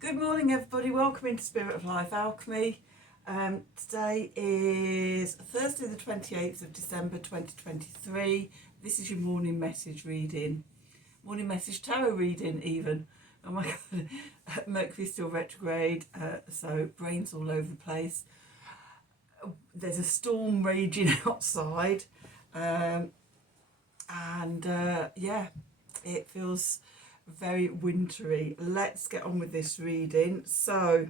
Good morning, everybody. Welcome into Spirit of Life Alchemy. Today is Thursday, the 28th of December 2023. This is your morning message reading, morning message tarot reading, even. Oh my God, Mercury's still retrograde, so brains all over the place. There's a storm raging outside, and yeah, it feels very wintry. Let's get on with this reading. So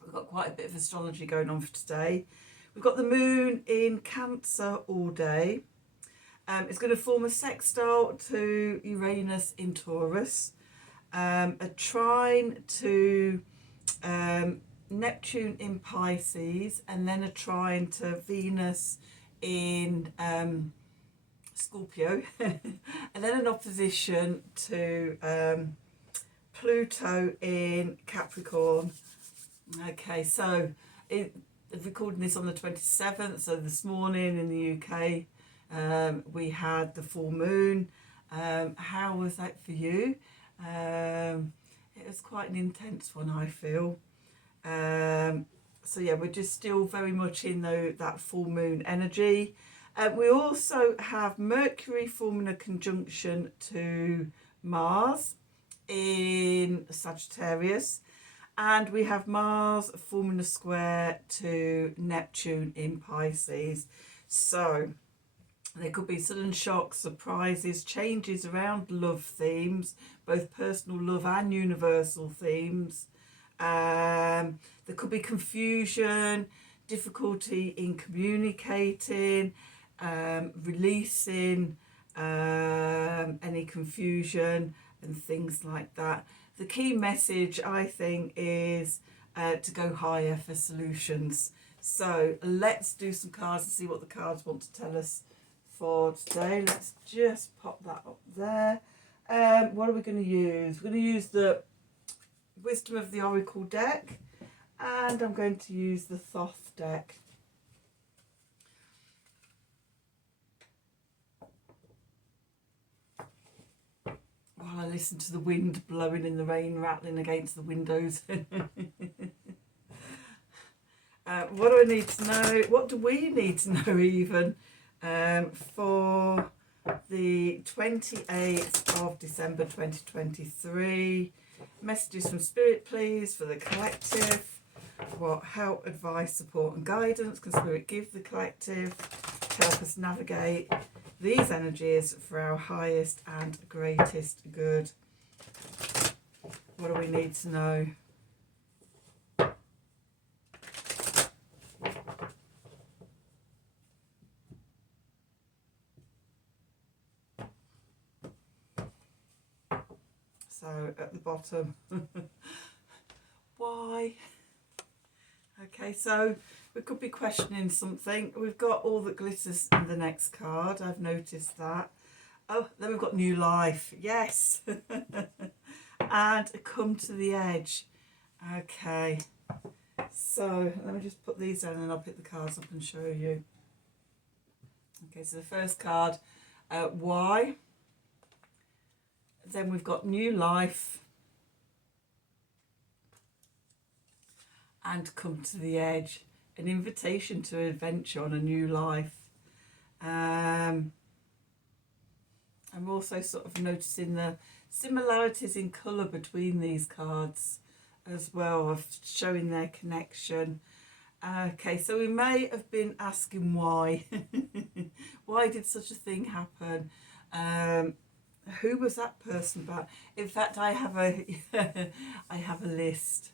we've got quite a bit of astrology going on for today. We've got the moon in Cancer all day. It's going to form a sextile to Uranus in Taurus, a trine to Neptune in Pisces, and then a trine to Venus in Scorpio, and then an opposition to Pluto in Capricorn. Okay, so recording this on the 27th, so this morning in the UK, we had the full moon. How was that for you? It was quite an intense one, I feel. So yeah, we're just still very much in that full moon energy. We also have Mercury forming a conjunction to Mars in Sagittarius, and we have Mars forming a square to Neptune in Pisces. So there could be sudden shocks, surprises, changes around love themes, both personal love and universal themes. There could be confusion, difficulty in communicating, releasing any confusion and things like that. The key message, I think, is to go higher for solutions. So let's do some cards and see what the cards want to tell us for today. Let's just pop that up there. What are we going to use? We're going to use the Wisdom of the Oracle deck, and I'm going to use the Thoth deck. While I listen to the wind blowing and the rain rattling against the windows. What do I need to know? What do we need to know even for the 28th of December 2023? Messages from Spirit, please, for the collective. What help, advice, support and guidance can Spirit give the collective to help us navigate these energies for our highest and greatest good? What do we need to know? So at the bottom, why? Okay, so we could be questioning something. We've got all that glitters in the next card. I've noticed that. Oh, then we've got new life. Yes. And come to the edge. Okay. So let me just put these down and I'll pick the cards up and show you. Okay, so the first card, why? Then we've got new life and come to the edge, an invitation to adventure on a new life. I'm also sort of noticing the similarities in colour between these cards as well, of showing their connection. Okay, so we may have been asking why. Why did such a thing happen? Who was that person about? In fact, I have a list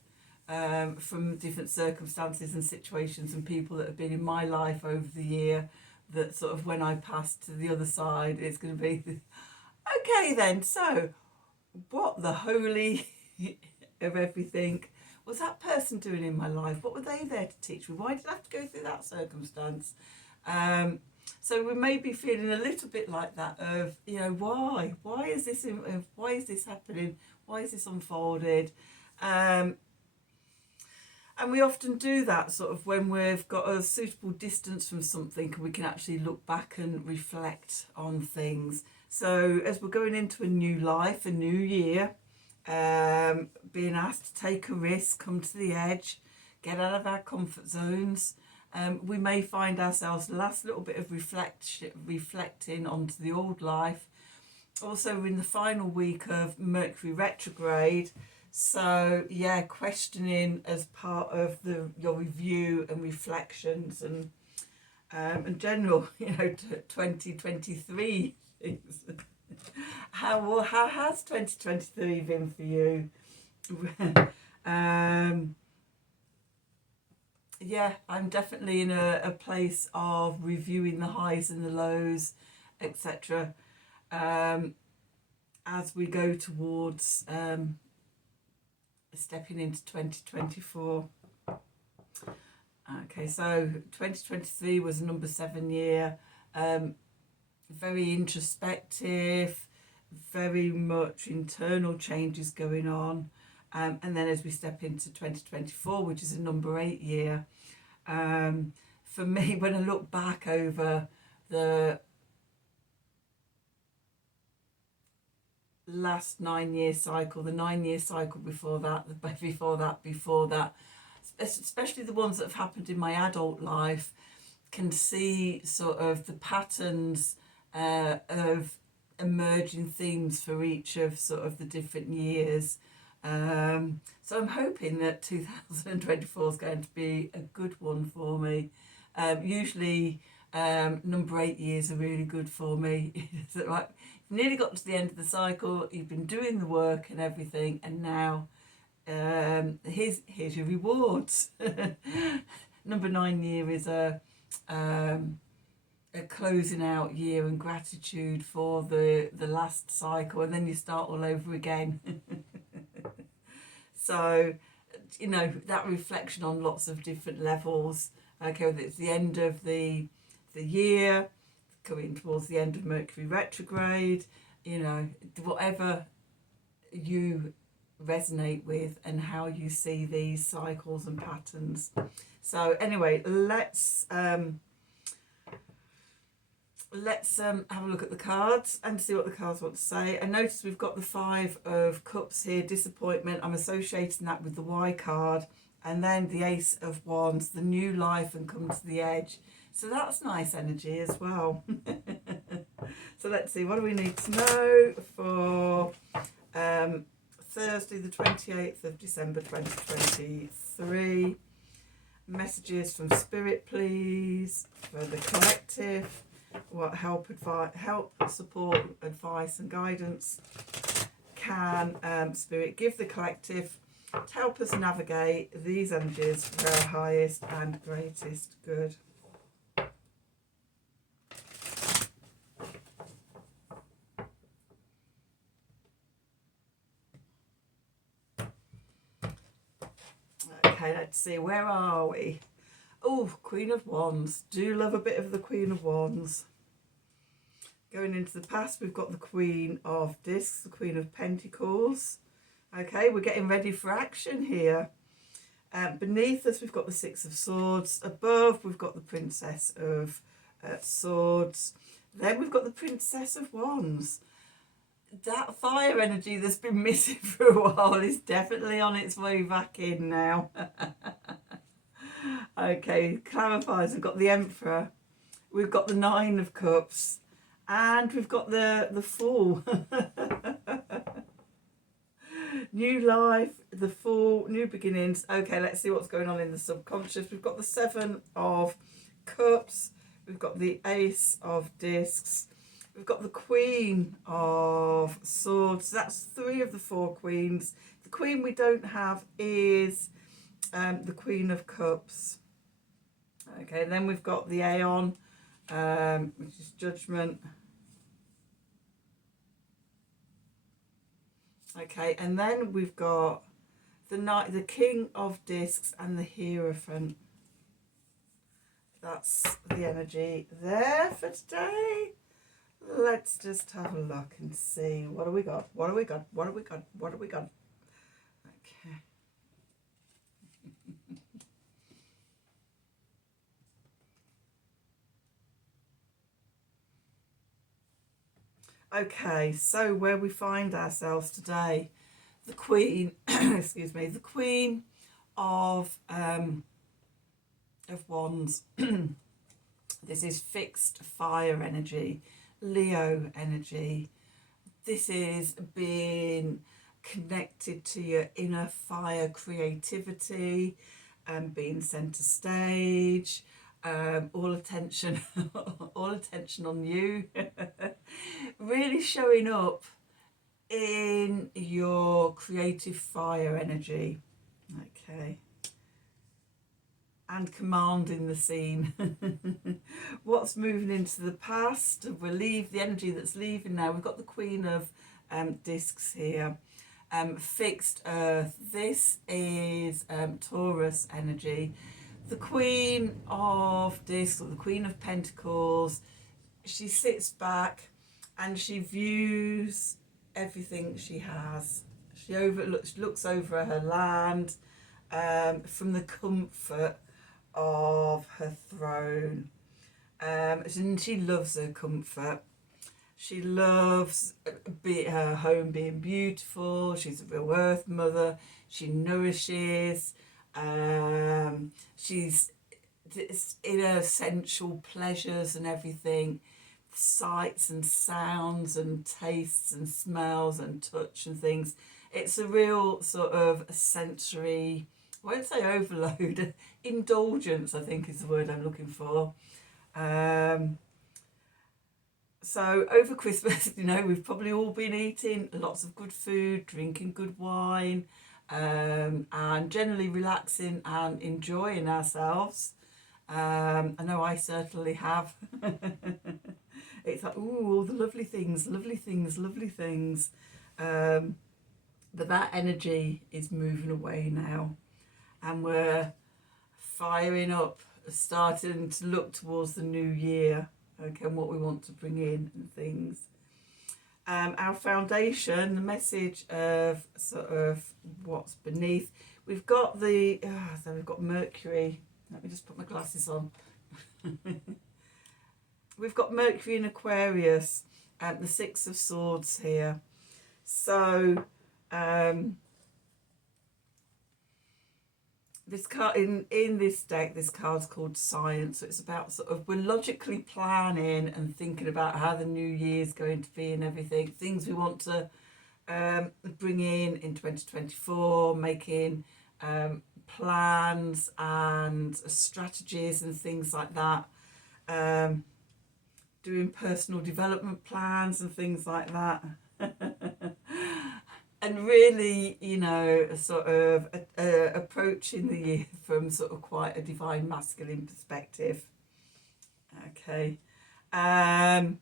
from different circumstances and situations and people that have been in my life over the year, that sort of when I pass to the other side, it's going to be okay then. So what the holy of everything was that person doing in my life? What were they there to teach me? Why did I have to go through that circumstance? So we may be feeling a little bit like that of, you know, why is this happening? Why is this unfolded? And we often do that sort of when we've got a suitable distance from something and we can actually look back and reflect on things. So as we're going into a new life, a new year, being asked to take a risk, come to the edge, get out of our comfort zones. We may find ourselves the last little bit of reflecting onto the old life. Also, we're in the final week of Mercury retrograde. So yeah, questioning as part of your review and reflections and general, 2023 things. How has 2023 been for you? Yeah, I'm definitely in a place of reviewing the highs and the lows, etc. As we go towards stepping into 2024. Okay, so 2023 was a number 7 year, very introspective, very much internal changes going on. And then as we step into 2024, which is a number 8 year, for me, when I look back over the last 9-year cycle, the 9-year cycle before that, especially the ones that have happened in my adult life, can see sort of the patterns of emerging themes for each of sort of the different years. So I'm hoping that 2024 is going to be a good one for me. Usually number 8 years are really good for me. Right? You've nearly got to the end of the cycle, you've been doing the work and everything, and now here's your rewards. Number 9 year is a closing out year and gratitude for the last cycle, and then you start all over again. So, that reflection on lots of different levels. Okay, whether it's the end of the year, coming towards the end of Mercury retrograde, whatever you resonate with and how you see these cycles and patterns. So anyway, let's have a look at the cards and see what the cards want to say. I notice we've got the 5 of Cups here, disappointment. I'm associating that with the Y card, and then the Ace of Wands, the new life and come to the edge. So that's nice energy as well. So let's see, what do we need to know for Thursday the 28th of December 2023. Messages from Spirit, please, for the collective. What help, support, advice and guidance can Spirit give the collective to help us navigate these energies for our highest and greatest good? Okay, let's see, where are we? Oh, Queen of Wands. Do love a bit of the Queen of Wands. Going into the past, we've got the Queen of Discs, the Queen of Pentacles. Okay, we're getting ready for action here. Beneath us, we've got the Six of Swords. Above, we've got the Princess of Swords. Then we've got the Princess of Wands. That fire energy that's been missing for a while is definitely on its way back in now. Okay, clarifies. We've got the Emperor, we've got the Nine of Cups, and we've got the Fool. New life, the Fool, new beginnings. Okay, let's see what's going on in the subconscious. We've got the Seven of Cups, we've got the Ace of Discs, we've got the Queen of Swords. That's 3 of the 4 queens. The queen we don't have is the Queen of Cups. Okay, then we've got the Aeon, which is Judgment. Okay, and then we've got the King of Discs and the Hierophant. That's the energy there for today. Let's just have a look and see. What do we got? What do we got? What do we got? What do we got? Okay. Okay, so where we find ourselves today, the Queen, excuse me, the Queen of Wands. This is fixed fire energy, Leo energy. This is being connected to your inner fire creativity and being centre stage. All attention all attention on you. Really showing up in your creative fire energy. Okay. And commanding the scene. What's moving into the past? We'll leave the energy that's leaving now. We've got the Queen of Discs here. Fixed Earth. This is Taurus energy. The Queen of Discs, or the Queen of Pentacles, she sits back and she views everything she has. She looks over her land from the comfort of her throne. And she loves her comfort. She loves her home being beautiful. She's a real earth mother. She nourishes. She's in her sensual pleasures and everything, sights and sounds and tastes and smells and touch and things. It's a real sort of sensory, I won't say overload, indulgence I think is the word I'm looking for. So over Christmas, you know, we've probably all been eating lots of good food, drinking good wine, and generally relaxing and enjoying ourselves. I know I certainly have. It's like, ooh, all the lovely things, lovely things, lovely things. But that energy is moving away now. And we're firing up, starting to look towards the new year, okay, and what we want to bring in and things. Our foundation, the message of sort of what's beneath. We've got the, so we've got Mercury. Let me just put my glasses on. We've got Mercury in Aquarius and the Six of Swords here. So, this card in this deck, this card's called Science. So it's about sort of, we're logically planning and thinking about how the new year's going to be and everything, things we want to bring in 2024, making plans and strategies and things like that, doing personal development plans and things like that. And really, you know, sort of approaching the year from sort of quite a divine masculine perspective. Okay. And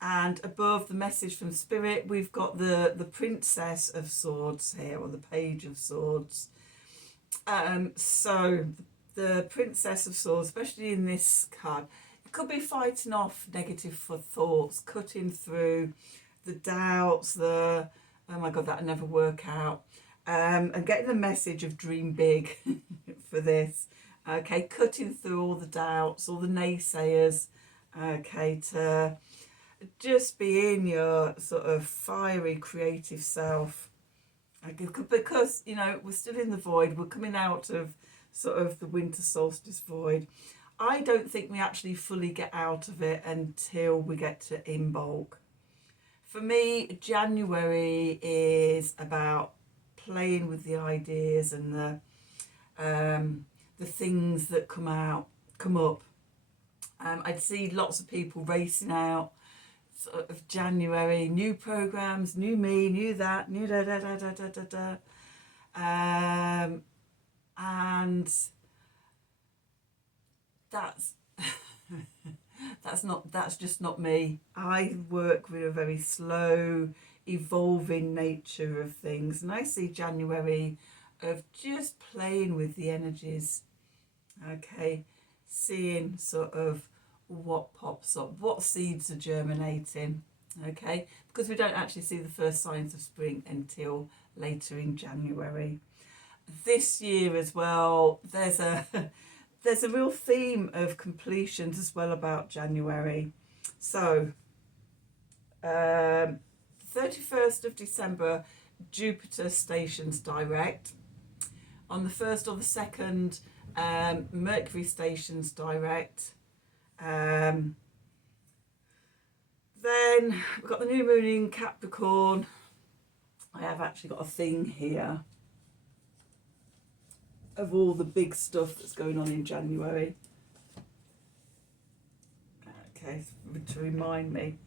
above the message from Spirit, we've got the Princess of Swords here, or the Page of Swords. So the Princess of Swords, especially in this card, it could be fighting off negative thoughts, cutting through the doubts, the oh my God, that'll never work out. And getting the message of dream big for this. Okay, cutting through all the doubts, all the naysayers. Okay, to just be in your sort of fiery, creative self. Okay, because, you know, we're still in the void. We're coming out of sort of the winter solstice void. I don't think we actually fully get out of it until we get to Imbolc. For me, January is about playing with the ideas and the things that come up. I'd see lots of people racing out sort of January, new programs, new me, new that, new da da da da da da da. And that's just not me. I work with a very slow, evolving nature of things, and I see January of just playing with the energies. Okay, seeing sort of what pops up, what seeds are germinating. Okay, because we don't actually see the first signs of spring until later in January. This year as well, there's a real theme of completions as well about January. So 31st of December Jupiter stations direct. On the 1st or the 2nd, Mercury stations direct. Then we've got the new moon in Capricorn. I have actually got a thing here of all the big stuff that's going on in January. Okay, to remind me.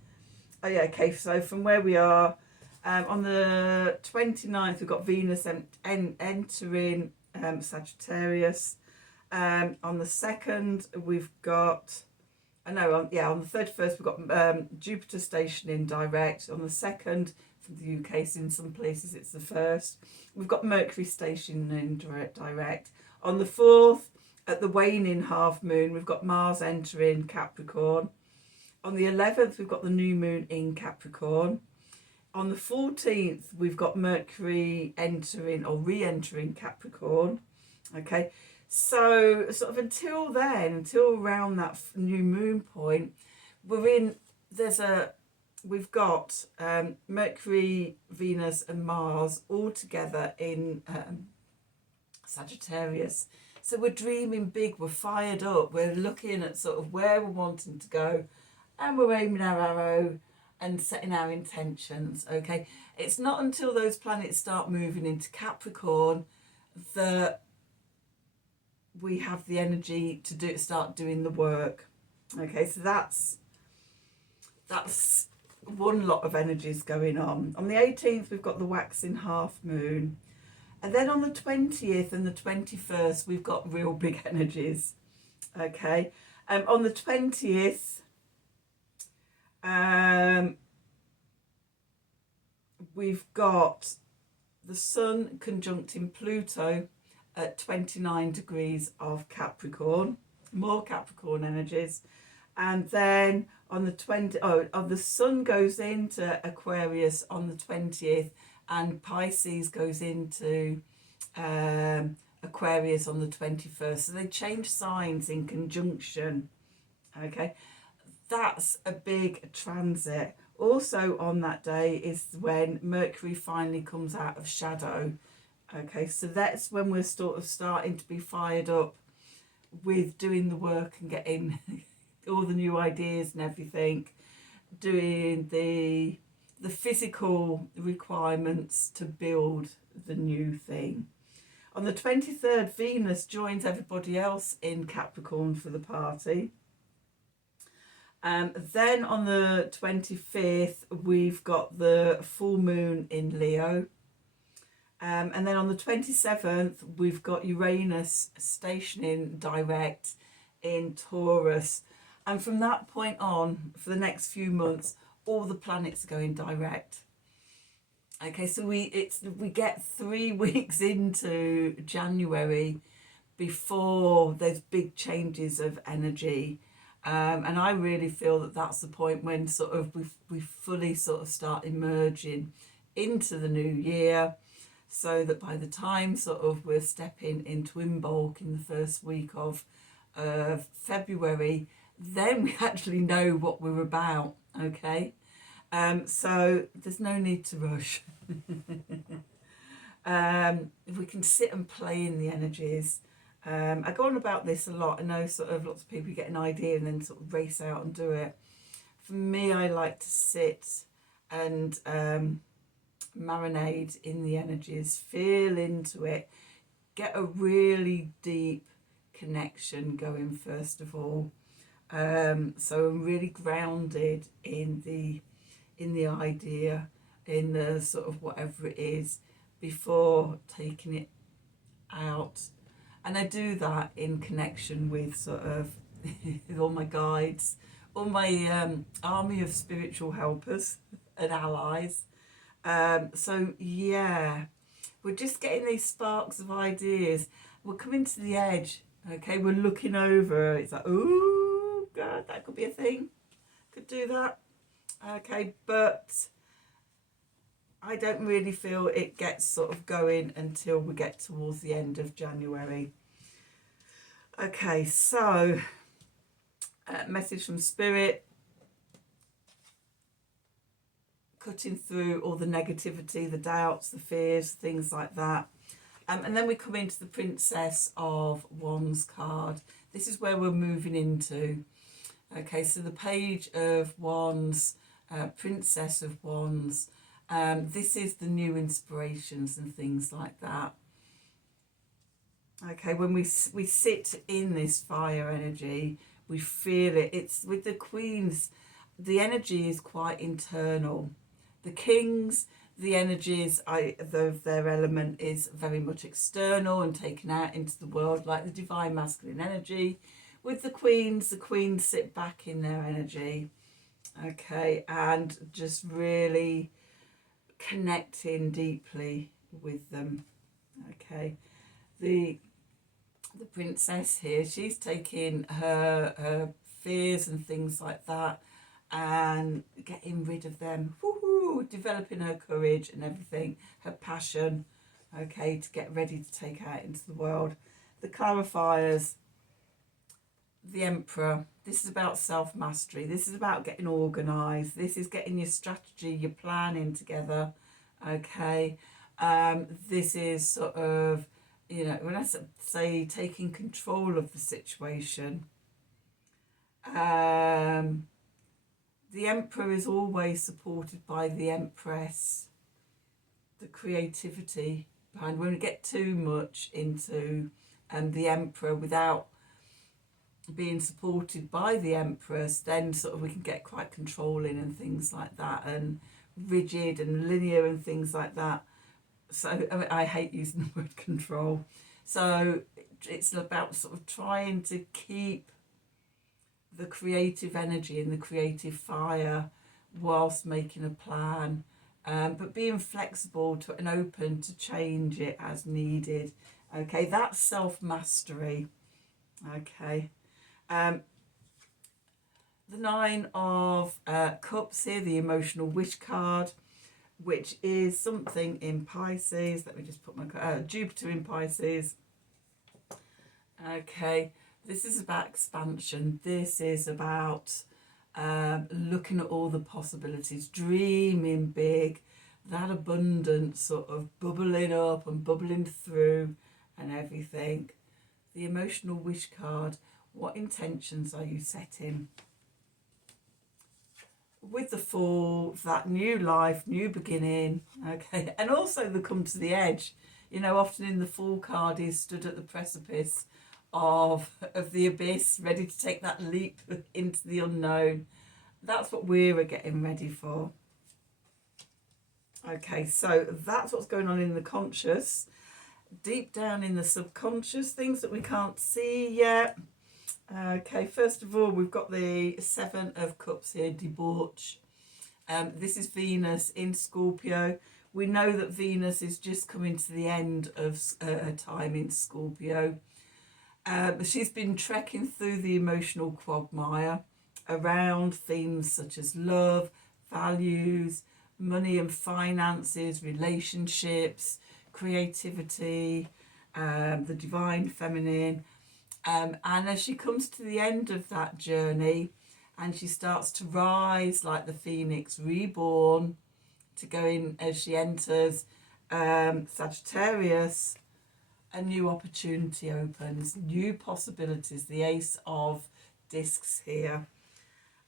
Oh yeah, okay, so from where we are, on the 29th, we've got Venus entering Sagittarius. On the 2nd, we've got, on the 31st, we've got Jupiter stationing direct. On the 2nd, for the UK, so in some places it's the 1st. We've got Mercury stationing direct. On the 4th, at the waning half moon, we've got Mars entering Capricorn. On the 11th, we've got the new moon in Capricorn. On the 14th, we've got Mercury entering or re-entering Capricorn. Okay, so sort of until then, until around that new moon point, we've got Mercury, Venus and Mars all together in Sagittarius. So we're dreaming big, we're fired up, we're looking at sort of where we're wanting to go, and we're aiming our arrow and setting our intentions. Okay, it's not until those planets start moving into Capricorn that we have the energy to start doing the work. Okay, so that's one lot of energies going on. On the 18th, we've got the waxing half moon. And then on the 20th and the 21st, we've got real big energies. Okay. On the 20th, we've got the Sun conjuncting Pluto at 29 degrees of Capricorn. More Capricorn energies. And then on the the Sun goes into Aquarius on the 20th, and Pisces goes into Aquarius on the 21st. So they change signs in conjunction. Okay, that's a big transit. Also on that day is when Mercury finally comes out of shadow. Okay, so that's when we're sort of starting to be fired up with doing the work and getting all the new ideas and everything, doing the physical requirements to build the new thing. On the 23rd, Venus joins everybody else in Capricorn for the party. Then on the 25th, we've got the full moon in Leo. And then on the 27th, we've got Uranus stationing direct in Taurus. And from that point on, for the next few months, all the planets are going direct. Okay, so we get 3 weeks into January before there's big changes of energy. And I really feel that that's the point when sort of we fully sort of start emerging into the new year, so that by the time sort of we're stepping into Imbolc in the first week of February, then we actually know what we're about. Okay, so there's no need to rush. If we can sit and play in the energies. I go on about this a lot. I know sort of lots of people get an idea and then sort of race out and do it. For me, I like to sit and marinate in the energies, feel into it, get a really deep connection going first of all. So I'm really grounded in the idea, in the sort of whatever it is, before taking it out. And I do that in connection with sort of with all my guides, all my army of spiritual helpers and allies. So yeah, we're just getting these sparks of ideas. We're coming to the edge. Okay, we're looking over. It's like, oh God, that could be a thing. Could do that. Okay, but I don't really feel it gets sort of going until we get towards the end of January. Okay, so message from Spirit. cutting through all the negativity, the doubts, the fears, things like that. And then we come into the Princess of Wands card. This is where we're moving into. Okay, so the Page of Wands, Princess of Wands. This is the new inspirations and things like that. Okay, when we sit in this fire energy, we feel it. It's with the Queens, the energy is quite internal. The Kings, the energies of their element is very much external and taken out into the world, like the divine masculine energy. With the Queens sit back in their energy, okay, and just really connecting deeply with them. Okay, the Princess here, she's taking her fears and things like that and getting rid of them. Woohoo! Developing her courage and everything, her passion, okay, to get ready to take out into the world. The clarifiers, the Emperor, this is about self-mastery. This is about getting organised. This is getting your strategy, your planning together, okay. This is sort of, you know, when I say taking control of the situation, the Emperor is always supported by the Empress, the creativity behind. When we get too much into the Emperor without being supported by the Empress, then sort of we can get quite controlling and things like that, and rigid and linear and things like that. So I mean, I hate using the word control. So it's about sort of trying to keep the creative energy and the creative fire whilst making a plan, but being flexible to and open to change it as needed. Okay, that's self-mastery. Okay. The Nine of Cups here, the emotional wish card, which is something in Pisces. Let me just put my Jupiter in Pisces. Okay, this is about expansion. This is about looking at all the possibilities, dreaming big, that abundance sort of bubbling up and bubbling through and everything. The emotional wish card, what intentions are you setting? With the Fool, that new life, new beginning, okay, and also the come to the edge. You know, often in the Fool card is stood at the precipice of the abyss, ready to take that leap into the unknown. That's what we're getting ready for. Okay, so that's what's going on in the conscious. Deep down in the subconscious, things that we can't see yet. Okay, first of all, we've got the Seven of Cups here, debauch. This is Venus in Scorpio. We know that Venus is just coming to the end of her time in Scorpio. She's been trekking through the emotional quagmire around themes such as love, values, money and finances, relationships, creativity, the divine feminine. And as she comes to the end of that journey and she starts to rise like the phoenix reborn, to go in as she enters Sagittarius, a new opportunity opens, new possibilities, the Ace of Discs here.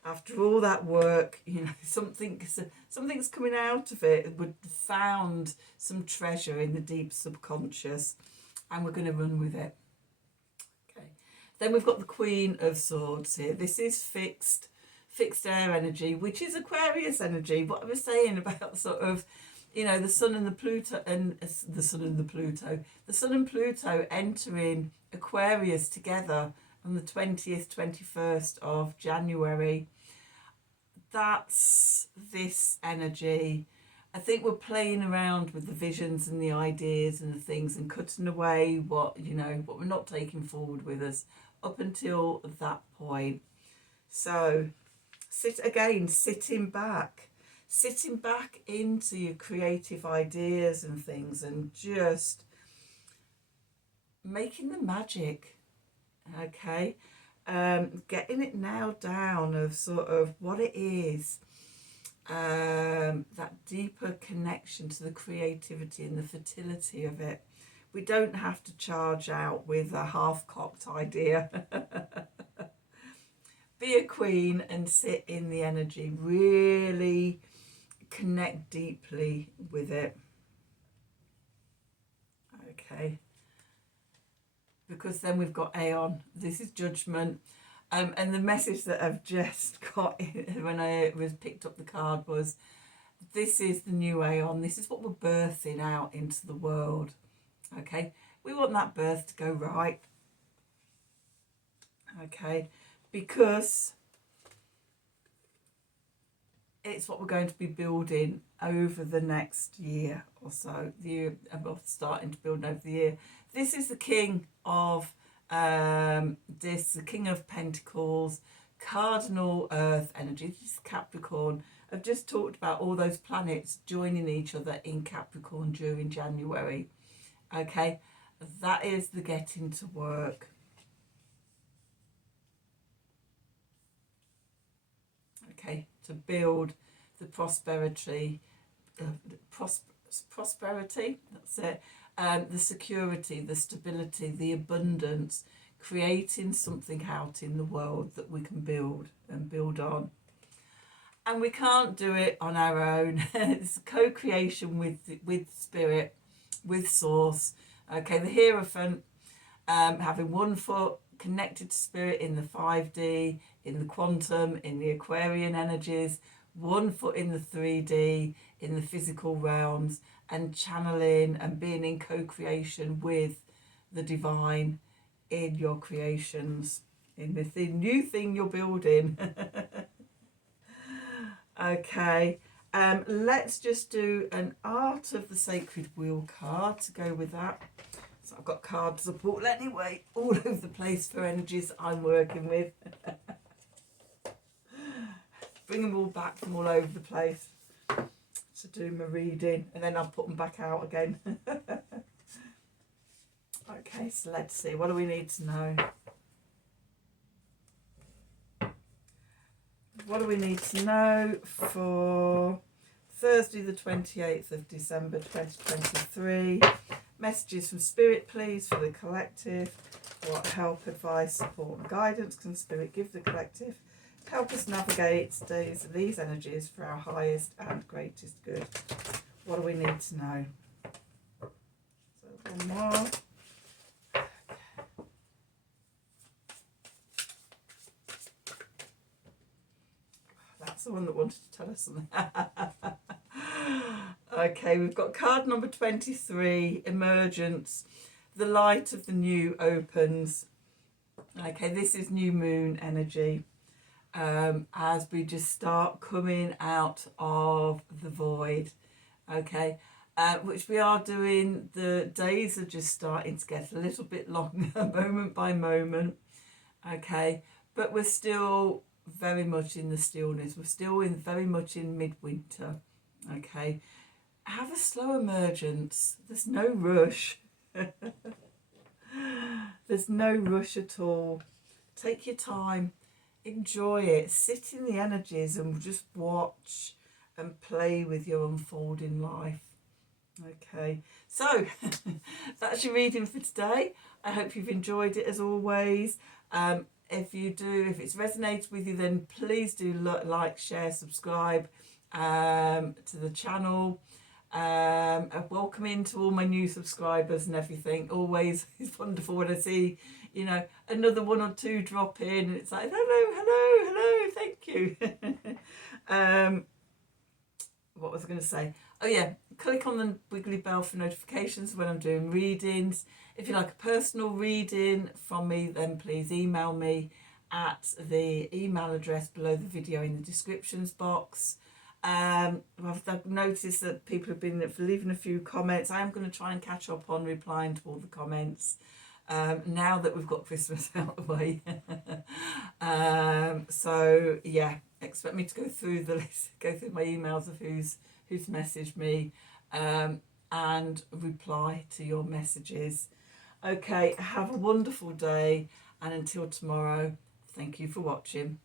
After all that work, you know, something's coming out of it. We've found some treasure in the deep subconscious and we're going to run with it. Okay. Then we've got the Queen of Swords here. This is fixed air energy, which is Aquarius energy. What I was saying about sort of, you know, the Sun and Pluto entering Aquarius together on the 20th, 21st of January. That's this energy. I think we're playing around with the visions and the ideas and the things and cutting away what we're not taking forward with us up until that point. So sitting back into your creative ideas and things and just making the magic. Okay. Getting it nailed down of sort of what it is. that deeper connection to the creativity and the fertility of it. We don't have to charge out with a half-cocked idea. Be a queen and sit in the energy. Really connect deeply with it. Okay. Because then we've got Aeon. This is judgment. And the message that I've just got when I was picked up the card was, this is the new Aeon. This is what we're birthing out into the world. Okay. We want that birth to go right. Okay. Because it's what we're going to be building over the next year or so. The year, well, starting to build over the year. This is the King of the King of Pentacles, cardinal Earth energy. This is Capricorn. I've just talked about all those planets joining each other in Capricorn during January. Okay, that is the getting to work. Okay, to build the prosperity, prosperity, that's it, the security, the stability, the abundance, creating something out in the world that we can build and build on. And we can't do it on our own. It's co-creation with spirit, with source. Okay, the Hierophant, having one foot connected to spirit in the 5D, in the quantum, in the Aquarian energies, one foot in the 3D, in the physical realms, and channeling and being in co-creation with the divine in your creations, in the new thing you're building. Okay, let's just do an Art of the Sacred Wheel card to go with that. So I've got card support anyway, all over the place for energies I'm working with. Bring them all back from all over the place to do my reading, and then I'll put them back out again. Okay, so let's see, what do we need to know? What do we need to know for Thursday the 28th of December 2023? Messages from Spirit, please, for the collective. What help, advice, support and guidance can Spirit give the collective? Help us navigate these energies for our highest and greatest good. What do we need to know? So one more. That's the one that wanted to tell us something. Okay, we've got card number 23, Emergence. The light of the new opens. Okay, this is new moon energy. As we just start coming out of the void. Okay, which we are doing. The days are just starting to get a little bit longer, moment by moment. Okay, but we're still very much in the stillness. We're still very much in midwinter. Okay, have a slow emergence. There's no rush. There's no rush at all. Take your time, enjoy it, sit in the energies and just watch and play with your unfolding life. Okay, so that's your reading for today. I hope you've enjoyed it as always. If you do, if it's resonated with you, then please do like, share, subscribe to the channel. Welcome into all my new subscribers and everything. Always it's wonderful when I see, you know, another one or two drop in. It's like, hello, thank you. What was I going to say? Oh yeah, click on the wiggly bell for notifications when I'm doing readings. If you like a personal reading from me, then please email me at the email address below the video in the descriptions box. I've noticed that people have been leaving a few comments. I am going to try and catch up on replying to all the comments now that we've got Christmas out of the way. So yeah, expect me to go through the list, go through my emails of who's messaged me and reply to your messages. Okay, have a wonderful day, and until tomorrow, thank you for watching.